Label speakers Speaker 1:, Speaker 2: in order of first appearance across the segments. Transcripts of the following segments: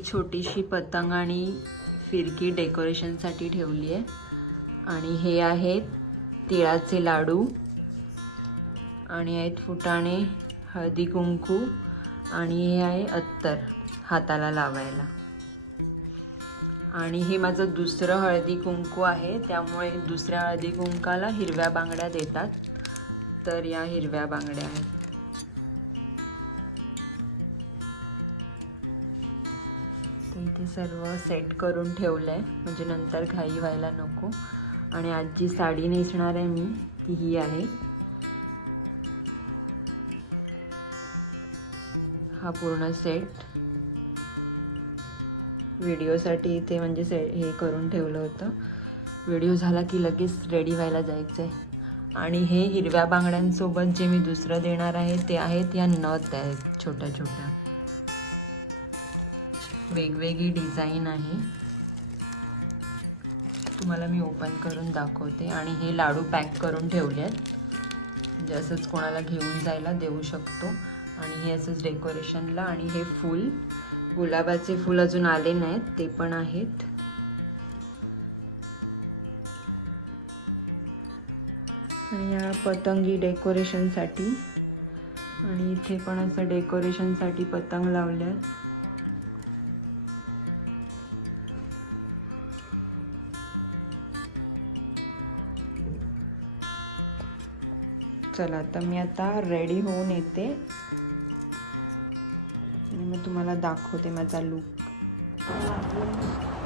Speaker 1: ही छोटीशी पतंग आणि फिरकी डेकोरेशनसाठी ठेवली आहे. आणि हे आहेत तिळाचे लाडू आणि आहेत फुटाणे हळदी कुंकू आणि हे आहे अत्तर हाताला लावायला. आणि हे माझं दुसरं हळदी कुंकू आहे. त्यामुळे दुसऱ्या हळदी कुंकाला हिरव्या बांगड्या देतात. तर या हिरव्या बांगड्या आहेत. आता इथे सर्व सेट करून ठेवलं आहे म्हणजे नंतर घाई व्हायला नको. आणि आज जी साडी नेसणार आहे मी. ती ही आहे. हा पूर्ण सेट व्हिडिओसाठी इथे म्हणजे से हे करून ठेवलं होतं. व्हिडिओ झाला की लगेच रेडी व्हायला जायचं आहे आणि हे हिरव्या बांगड्यांसोबत जे मी दुसरं देणार आहे ते आहेत या नथ आहेत छोट्या छोट्या वेगवेगळी डिझाईन आहे. तुम्हाला मी ओपन करून दाखवते आणि हे लाडू पॅक करून ठेवले आहेत. म्हणजे असंच कोणाला घेऊन जायला देऊ शकतो. आणि हे असंच डेकोरेशनला आणि हे फूल गुलाबाचे फूल अजून आले नाहीत ते पण आहेत. आणि या पतंगी डेकोरेशनसाठी आणि इथे पण असं डेकोरेशनसाठी पतंग लावल्यात. चला तर मी आता रेडी होऊन येते. आणि मग तुम्हाला दाखवते माझा लुक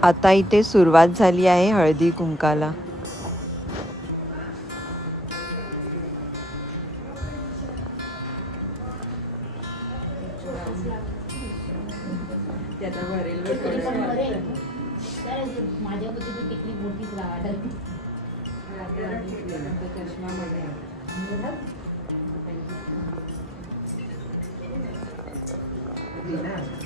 Speaker 1: आता इथे सुरुवात झाली आहे हळदी कुंकाला.
Speaker 2: माझ्या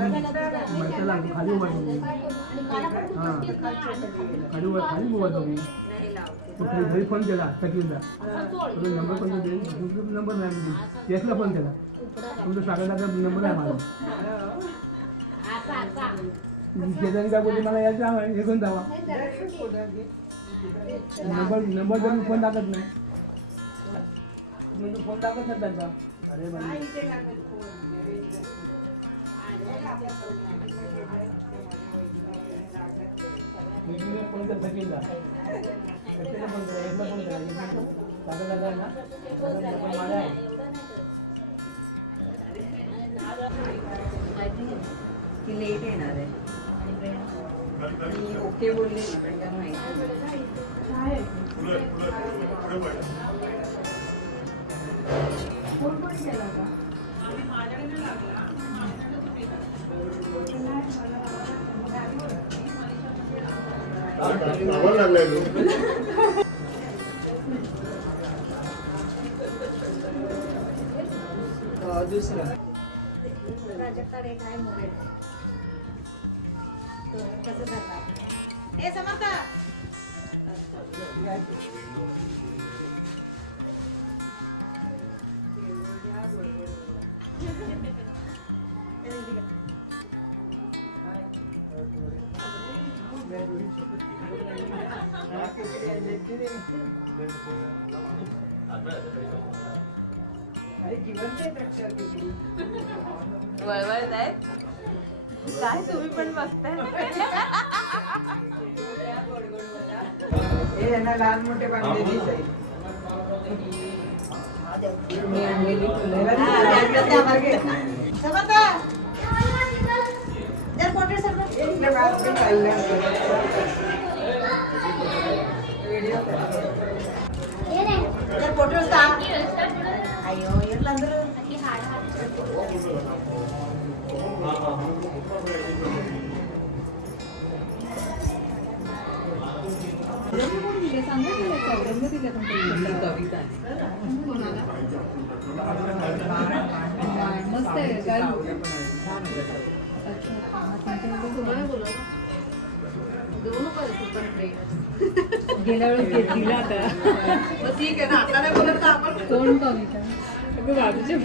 Speaker 2: वाटत
Speaker 3: खाली उभारतो खाली उभा खाली घरी फोन केला सचिनला नंबर पण दे नंबर नाही म्हणजे यशला फोन केला तुमचा सागरला नंबर आहे माझा शेजारी काय बोलते मला यायचं हे करून जावा नंबर नंबर जर मी फोन टाकत नाही. फोन टाकत नाही त्यांचा. फोन कर सचिनला सचिनला फोन करा यशला फोन करा. सागरला आहे ना? नंबर माझा आहे.
Speaker 1: ती लेट येणार आहे. मी ओके बोलले पण माहिती.
Speaker 4: आवाज लागलाय तू
Speaker 1: दुसरं.
Speaker 2: प्राजक्ताकडे काय मोबाईल. कसं करणार ए समर्थ.
Speaker 1: वळवळ नाही. काय तुम्ही पण बघताय?
Speaker 5: हे यांना लहान मोठे बांगडे काय
Speaker 2: गेल्या वेळेस घेतली आता
Speaker 5: ठीक आहे ना आता नाही बोलत आपण
Speaker 2: कोण कविता बाजूच्या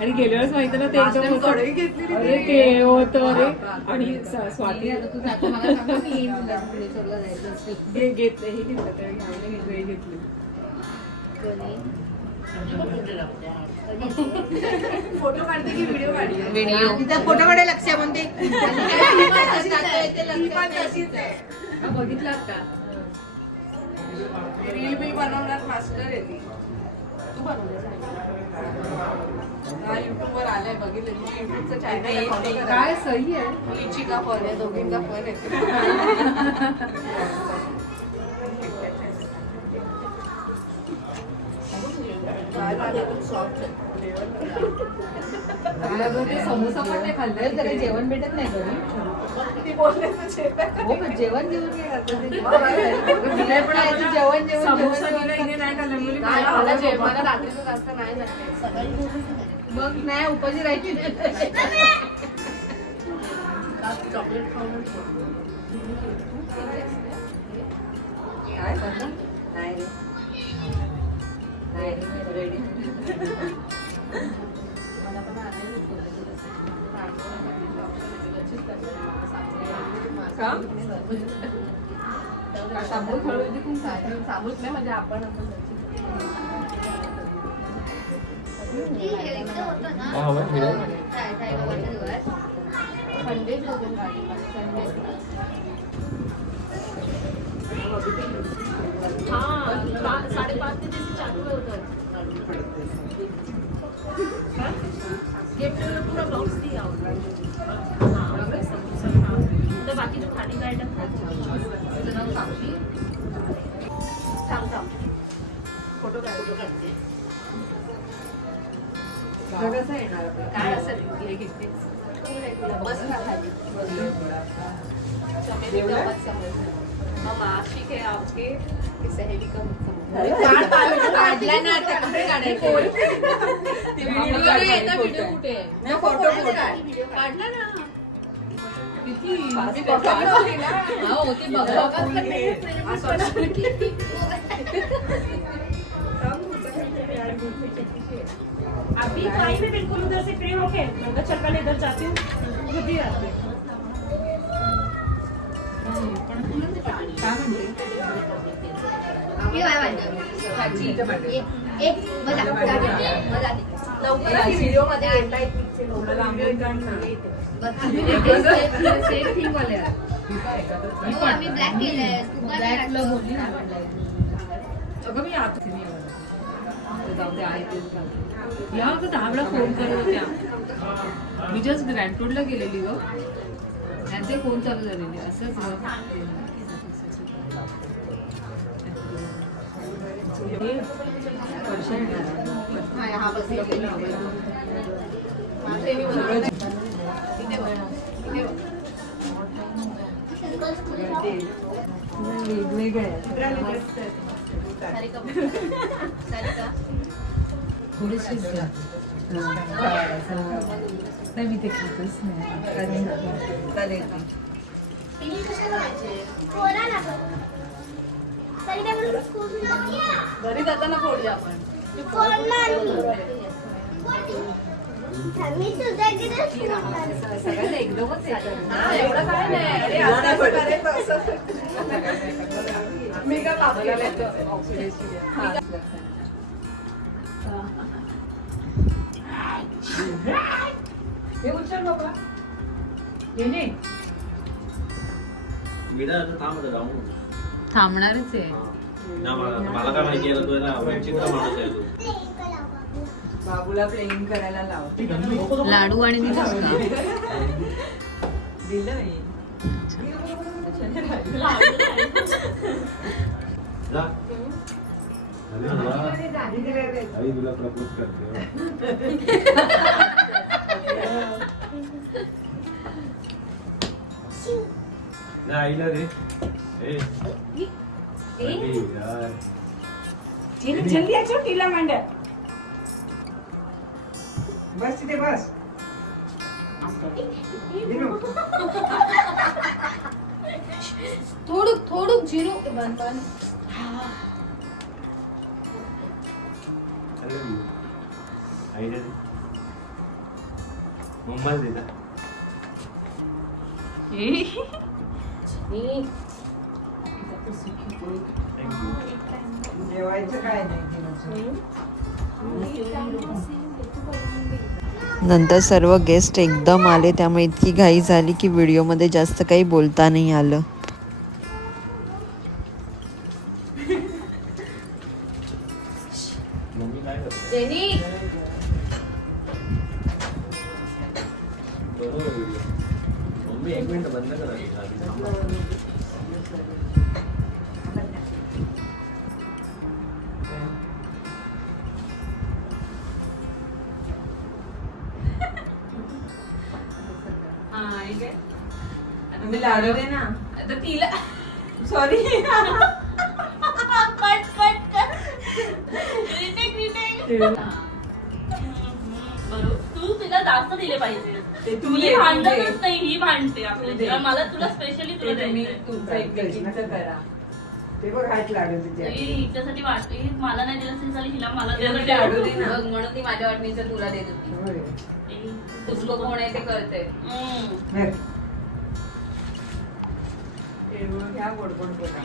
Speaker 2: आणि गेल्या वेळेस माहिती ना ते एकदम
Speaker 5: कढई
Speaker 2: अरे ते होत अरे आणि
Speaker 6: स्वाती
Speaker 2: स्वाती घेतलं हे घेतलं त्या
Speaker 5: फोटो काढते की व्हिडिओ काढते?
Speaker 1: व्हिडिओ.
Speaker 6: फोटोकडे लक्ष आहे म्हणते.
Speaker 2: बघितलात का?
Speaker 5: रील बिल बनवणार मास्टर आहे ती. तू बनवलं हा युट्यूब वर आलाय बघितलं मी युट्यूबचं चॅनल
Speaker 2: काय सही आहे?
Speaker 5: लिची का फन आहे? दोघींचा फन आहे.
Speaker 2: समोसा पण नाही खाल्लं.
Speaker 6: त्याला जेवण भेटत नाही घरी. जेवण
Speaker 2: नाही
Speaker 5: रात्रीचं जास्त
Speaker 6: मग नाही उपाशी राहायची
Speaker 5: चॉकलेट खाऊन
Speaker 1: काय? नाही रे.
Speaker 5: साबूत हळदी खूप साबूत नाही म्हणजे आपण आपण संडे समोसे
Speaker 6: ना आता कुठे काढायचं?
Speaker 5: व्हिडिओ नाही येता व्हिडिओ कुठे? फ़ोटो काढला ना. किती?
Speaker 6: हो ते
Speaker 7: अभी पाई में बिल्कुल उधर से फ्री होके मैं चल पहले इधर जाती हूँ। खुद ही। आती हूँ।
Speaker 6: व्हिडिओमध्ये
Speaker 2: अगं मी आता जाऊ दे या अगं दहा फोन करत होत्या मी जस्ट ग्रँटूडला गेलेली ग. त्यांचे फोन चालू झालेले. असंच थोडीशीच द्या. नाही मी ते खातच नाही
Speaker 1: चालेल
Speaker 5: घरी जाताना फोडूया आपण
Speaker 2: सगळ्यांना एकदमच येतं.
Speaker 5: हा, एवढं काय नाही. मी काय हा.
Speaker 2: हे उचल बाबा. थांबणारच आहे
Speaker 4: हा. मला मला काय माहिती आहे तू आहे ना विचित्र माणूस आहे तू.
Speaker 1: बाबूला प्लेइंग करायला लाव.
Speaker 2: लाडू आणि दिलास का?
Speaker 1: दिलं मी.
Speaker 4: आई तुला प्रपोज करते. आईला दे.
Speaker 8: જીની જલ્દી આજો ટીલા
Speaker 9: માંડે. બસ તે બસ.
Speaker 10: થોડુંક થોડુંક જીરું
Speaker 4: બનવાનું મમ્મા દીધા
Speaker 9: जेवायचं काय नाही
Speaker 1: नंतर सर्व गेस्ट एकदम आले त्यामुळे इतकी घाई झाली की व्हिडिओमध्ये जास्त काही बोलता नाही आलं.
Speaker 9: मी लाडू दे ना
Speaker 6: आता तिला
Speaker 9: sorry
Speaker 6: cut cut cut retake retake बरोबर तू तिला जास्त दिले पाहिजे
Speaker 9: ते तू तू
Speaker 6: भांडतच. नाही ही भांडते आपल्या
Speaker 9: तू.
Speaker 6: तिला मला तुला स्पेशली तुला
Speaker 9: ते मी
Speaker 6: द्यायचंय.
Speaker 9: तुमचं एकमेकींचं करा ते बघ हात
Speaker 6: ही हिच्यासाठी वाटते ही मला नाही दिलं असेल हिला मला
Speaker 9: तिला
Speaker 6: द्यायला
Speaker 9: लाडू दे ना
Speaker 10: बघ म्हणून ती माझ्या वाटणीचं तुला देत होती
Speaker 9: होय.
Speaker 10: दुसरं कोण आहे ते
Speaker 6: हम्म.
Speaker 9: धर. गोड गोड बोला.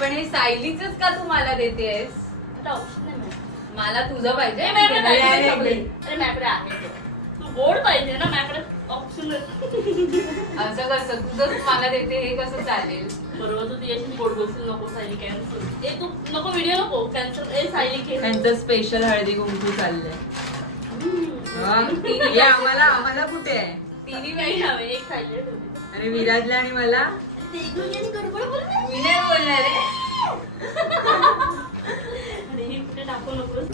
Speaker 10: पण हे सायलीच का तू मला देतेस. मला तुझं पाहिजे.
Speaker 6: ते. तू गोड पाहिजे ना माझ्याकडे ऑप्शन
Speaker 10: असं कसं तुझंच मला देते हे कसं चालेल?
Speaker 6: बरोबर तू तिच्याशी गोड बोलशील नको सायली कॅन्सल ए तू नको व्हिडिओ नको कॅन्सल ए सायली घे
Speaker 9: त्यांचं स्पेशल हळदी कुंकू चाललंय. हे आम्हाला आम्हाला कुठे आहे?
Speaker 6: तिन्ही नाही हवे एक सायली
Speaker 9: आणि विराजला आणि मला?
Speaker 10: मी नाही बोलणार आहे.
Speaker 6: आणि ही कुठे टाकू नकोस?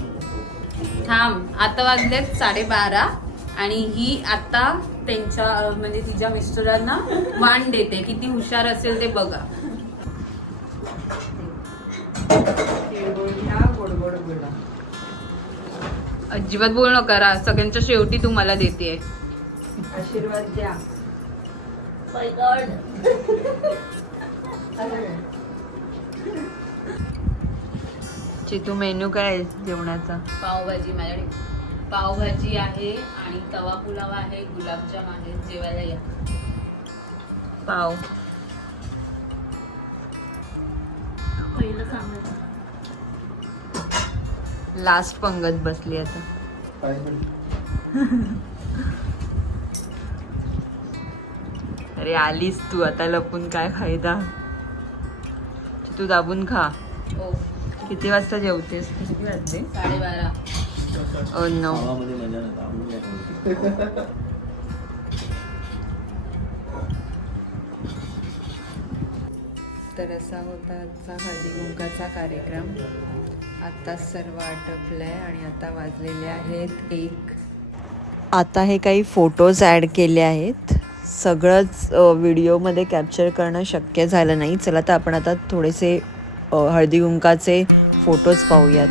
Speaker 11: थांब आता वाजलेत साडेबारा. आणि ही आता त्यांच्या म्हणजे तिच्या मिस्टरांना वाण देते. किती हुशार असेल ते बघा. अजिबात बोल नका रा सगळ्यांच्या शेवटी तू मला देते
Speaker 9: आशीर्वाद द्या.
Speaker 1: चितू मेन्यू काय आहे जेवणाचा?
Speaker 11: पावभाजी माझ्याकडे पावभाजी आहे आणि तवा पुलाव आहे गुलाबजाम आहे जेवायला या.
Speaker 1: पाव.
Speaker 6: पहिलं सांगायचं
Speaker 1: लास्ट पंगत बसली आता. अरे आलीस तू आता लपून काय फायदा? तू दाबून खा.
Speaker 11: हो.
Speaker 1: किती वाजता जेवतेस? किती वाजले
Speaker 11: साडेबारा.
Speaker 1: ओ नो
Speaker 4: गावामध्ये मजा नाही आपण काय करू?
Speaker 1: तर असा होता आजचा हळदी कुंकाचा कार्यक्रम. आत्ताच सर्व आटपलंय आणि आता वाजलेले आहेत एक. आता हे काही फोटोज ॲड केले आहेत. सगळंच व्हिडिओमध्ये कॅप्चर करणं शक्य झालं नाही. चला तर आपण आता थोडेसे हळदी कुंकाचे फोटोज पाहूयात.